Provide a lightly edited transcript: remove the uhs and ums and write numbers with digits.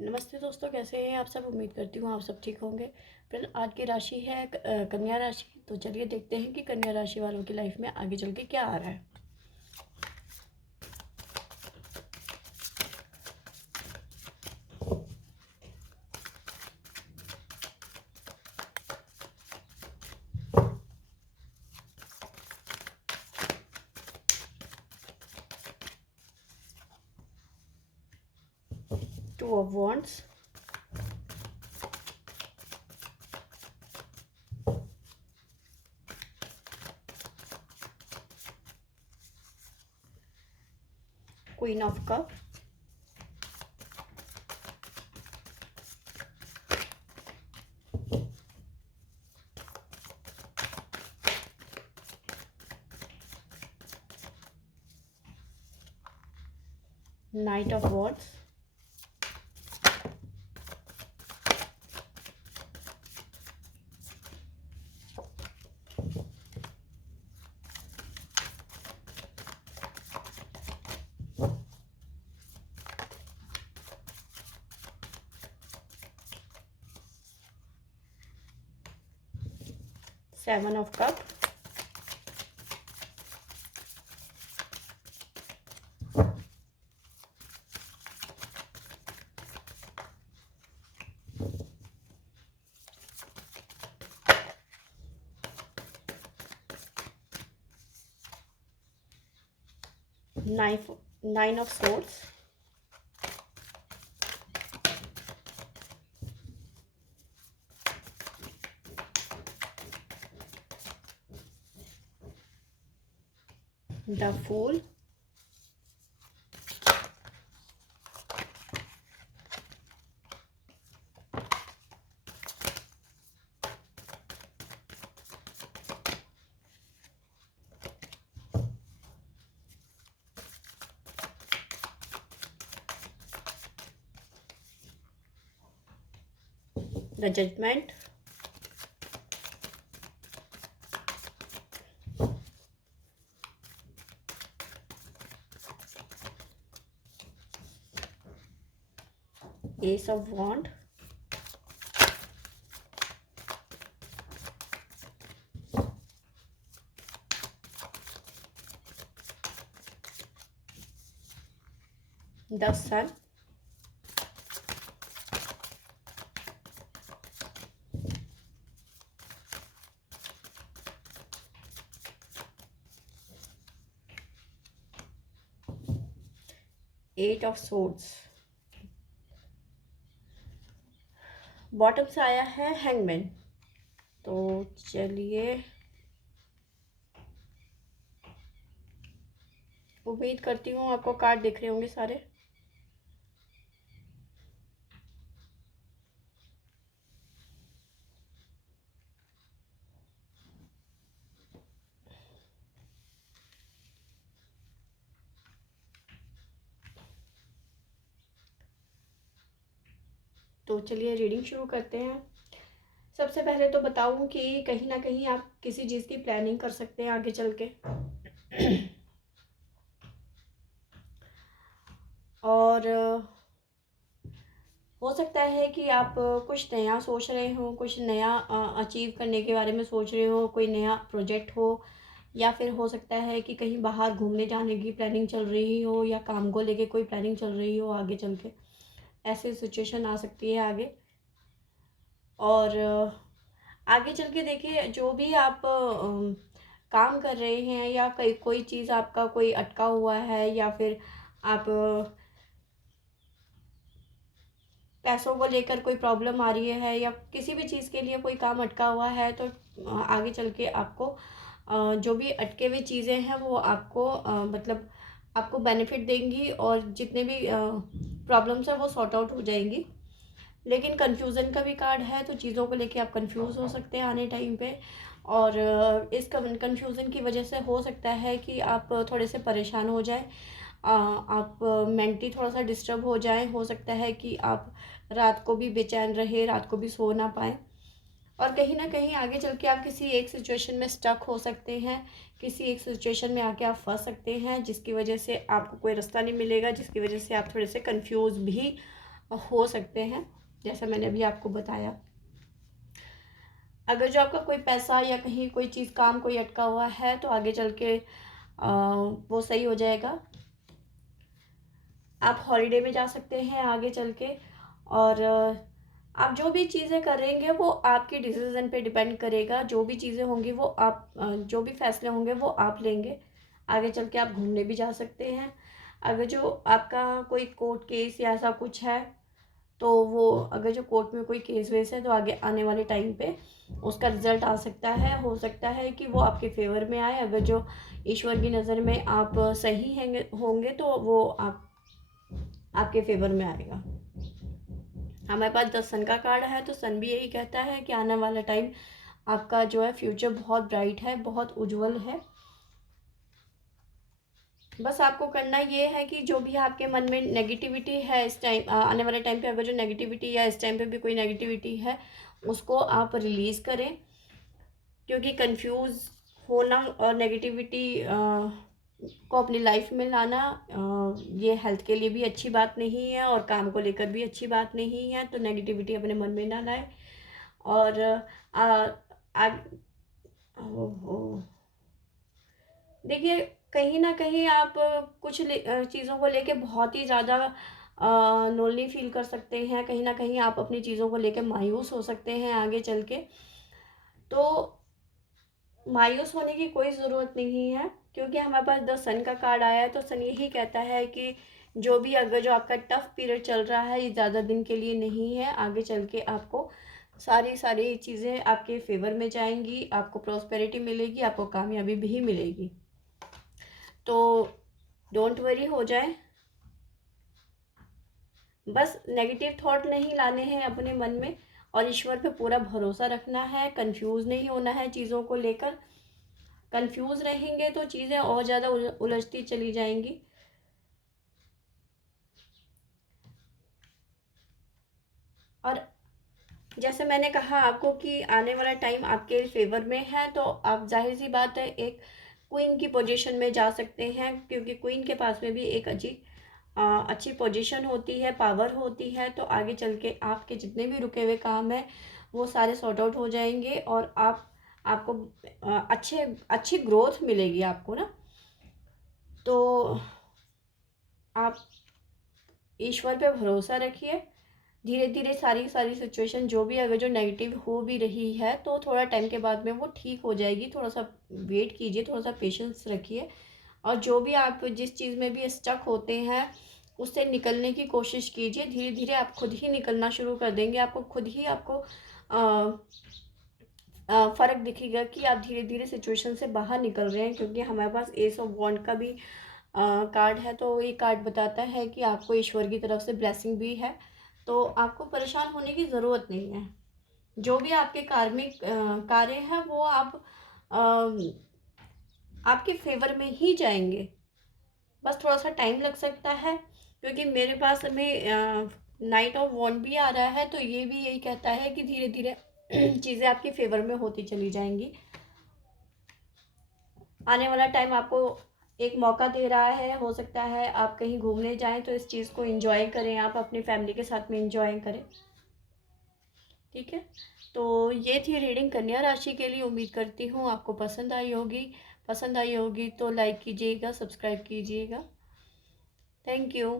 नमस्ते दोस्तों, कैसे हैं आप सब। उम्मीद करती हूँ आप सब ठीक होंगे। फ्रेंड, आज की राशि है कन्या राशि। तो चलिए देखते हैं कि कन्या राशि वालों की लाइफ में आगे चल के क्या आ रहा है। Two of wands, queen of cup, knight of wands, seven of cup, nine of swords, the fool, the judgement, ace of wand, the sun, eight of swords. Bottom से आया है हैंगमैन। तो चलिए, उम्मीद करती हूँ आपको कार्ड दिख रहे होंगे सारे। तो चलिए रीडिंग शुरू करते हैं। सबसे पहले तो बताऊं कि कहीं ना कहीं आप किसी चीज़ की प्लानिंग कर सकते हैं आगे चल के। और हो सकता है कि आप कुछ नया सोच रहे हो, कुछ नया अचीव करने के बारे में सोच रहे हो, कोई नया प्रोजेक्ट हो, या फिर हो सकता है कि कहीं बाहर घूमने जाने की प्लानिंग चल रही हो, या काम को लेके कोई प्लानिंग चल रही हो आगे चल के। ऐसी सिचुएशन आ सकती है आगे। और आगे चल के देखिए, जो भी आप काम कर रहे हैं, या कोई चीज़ आपका कोई अटका हुआ है, या फिर आप पैसों को लेकर कोई प्रॉब्लम आ रही है, या किसी भी चीज़ के लिए कोई काम अटका हुआ है, तो आगे चल के आपको जो भी अटके हुए चीज़ें हैं वो आपको मतलब आपको बेनिफिट देंगी, और जितने भी प्रॉब्लम्स हैं वो सॉर्ट आउट हो जाएंगी। लेकिन कन्फ्यूज़न का भी कार्ड है, तो चीज़ों को लेके आप कंफ्यूज हो सकते हैं आने टाइम पे। और इस कन्फ्यूज़न की वजह से हो सकता है कि आप थोड़े से परेशान हो जाएं, आप मेंटली थोड़ा सा डिस्टर्ब हो जाएं। हो सकता है कि आप रात को भी बेचैन रहे, रात को भी सो ना पाएँ, और कहीं ना कहीं आगे चल के आप किसी एक सिचुएशन में स्टक हो सकते हैं। किसी एक सिचुएशन में आके आप फंस सकते हैं, जिसकी वजह से आपको कोई रास्ता नहीं मिलेगा, जिसकी वजह से आप थोड़े से कंफ्यूज भी हो सकते हैं, जैसा मैंने अभी आपको बताया। अगर जो आपका कोई पैसा या कहीं कोई चीज़ काम कोई अटका हुआ है तो आगे चल के वो सही हो जाएगा। आप हॉलिडे में जा सकते हैं आगे चल के, और आप जो भी चीज़ें करेंगे वो आपके डिसीज़न पे डिपेंड करेगा। जो भी चीज़ें होंगी वो आप जो भी फैसले होंगे वो आप लेंगे। आगे चल के आप घूमने भी जा सकते हैं। अगर जो आपका कोई कोर्ट केस या ऐसा कुछ है तो वो, अगर जो कोर्ट में कोई केस वेस है तो आगे आने वाले टाइम पे उसका रिज़ल्ट आ सकता है, हो सकता है कि वो आपके फेवर में आए। अगर जो ईश्वर की नज़र में आप सही होंगे तो वो आपके फेवर में आएगा। हमारे पास 10 सन का कार्ड है तो सन भी यही कहता है कि आने वाला टाइम आपका जो है फ्यूचर बहुत ब्राइट है, बहुत उज्जवल है। बस आपको करना ये है कि जो भी आपके मन में नेगेटिविटी है इस टाइम, आने वाले टाइम पे अगर जो नेगेटिविटी या इस टाइम पे भी कोई नेगेटिविटी है उसको आप रिलीज़ करें, क्योंकि कंफ्यूज होना और नेगेटिविटी को अपनी लाइफ में लाना ये हेल्थ के लिए भी अच्छी बात नहीं है और काम को लेकर भी अच्छी बात नहीं है। तो नेगेटिविटी अपने मन में ना लाए। और आ, आ, ओहो, देखिए, कहीं ना कहीं आप कुछ चीज़ों को लेके बहुत ही ज़्यादा लोनली फील कर सकते हैं। कहीं ना कहीं आप अपनी चीज़ों को लेके मायूस हो सकते हैं आगे चल के। तो मायूस होने की कोई ज़रूरत नहीं है, क्योंकि हमारे पास द सन का कार्ड आया है तो सन यही कहता है कि जो भी, अगर जो आपका टफ पीरियड चल रहा है ये ज़्यादा दिन के लिए नहीं है। आगे चल के आपको सारी सारी चीज़ें आपके फेवर में जाएंगी, आपको प्रॉस्पेरिटी मिलेगी, आपको कामयाबी भी मिलेगी। तो डोंट वरी हो जाए। बस नेगेटिव थॉट नहीं लाने हैं अपने मन में, और ईश्वर पे पूरा भरोसा रखना है। कंफ्यूज नहीं होना है चीज़ों को लेकर। कंफ्यूज रहेंगे तो चीज़ें और ज़्यादा उलझती चली जाएंगी। और जैसे मैंने कहा आपको कि आने वाला टाइम आपके फेवर में है, तो आप जाहिर सी बात है एक क्वीन की पोजीशन में जा सकते हैं, क्योंकि क्वीन के पास में भी एक अच्छी पोजीशन होती है, पावर होती है। तो आगे चल के आपके जितने भी रुके हुए काम हैं वो सारे सॉर्ट आउट हो जाएंगे, और आपको अच्छी ग्रोथ मिलेगी आपको ना। तो आप ईश्वर पे भरोसा रखिए। धीरे धीरे सारी सारी सिचुएशन जो भी, अगर जो नेगेटिव हो भी रही है तो थोड़ा टाइम के बाद में वो ठीक हो जाएगी। थोड़ा सा वेट कीजिए, थोड़ा सा पेशेंस रखिए, और जो भी आप जिस चीज़ में भी स्टक होते हैं उससे निकलने की कोशिश कीजिए। धीरे धीरे आप खुद ही निकलना शुरू कर देंगे। आपको खुद ही आपको फ़र्क दिखेगा कि आप धीरे धीरे सिचुएशन से बाहर निकल रहे हैं। क्योंकि हमारे पास एस ऑफ वॉन्ड का भी कार्ड है, तो ये कार्ड बताता है कि आपको ईश्वर की तरफ से ब्लेसिंग भी है। तो आपको परेशान होने की ज़रूरत नहीं है। जो भी आपके कार्मिक कार्य हैं वो आपके फेवर में ही जाएंगे। बस थोड़ा सा टाइम लग सकता है, क्योंकि मेरे पास में नाइट ऑफ वॉन्ड भी आ रहा है, तो ये भी यही कहता है कि धीरे धीरे चीज़ें आपके फेवर में होती चली जाएंगी। आने वाला टाइम आपको एक मौका दे रहा है। हो सकता है आप कहीं घूमने जाएं तो इस चीज़ को एंजॉय करें, आप अपनी फैमिली के साथ में एंजॉय करें। ठीक है, तो ये थी रीडिंग कन्या राशि के लिए। उम्मीद करती हूँ आपको पसंद आई होगी। पसंद आई होगी तो लाइक कीजिएगा, सब्सक्राइब कीजिएगा। Thank you.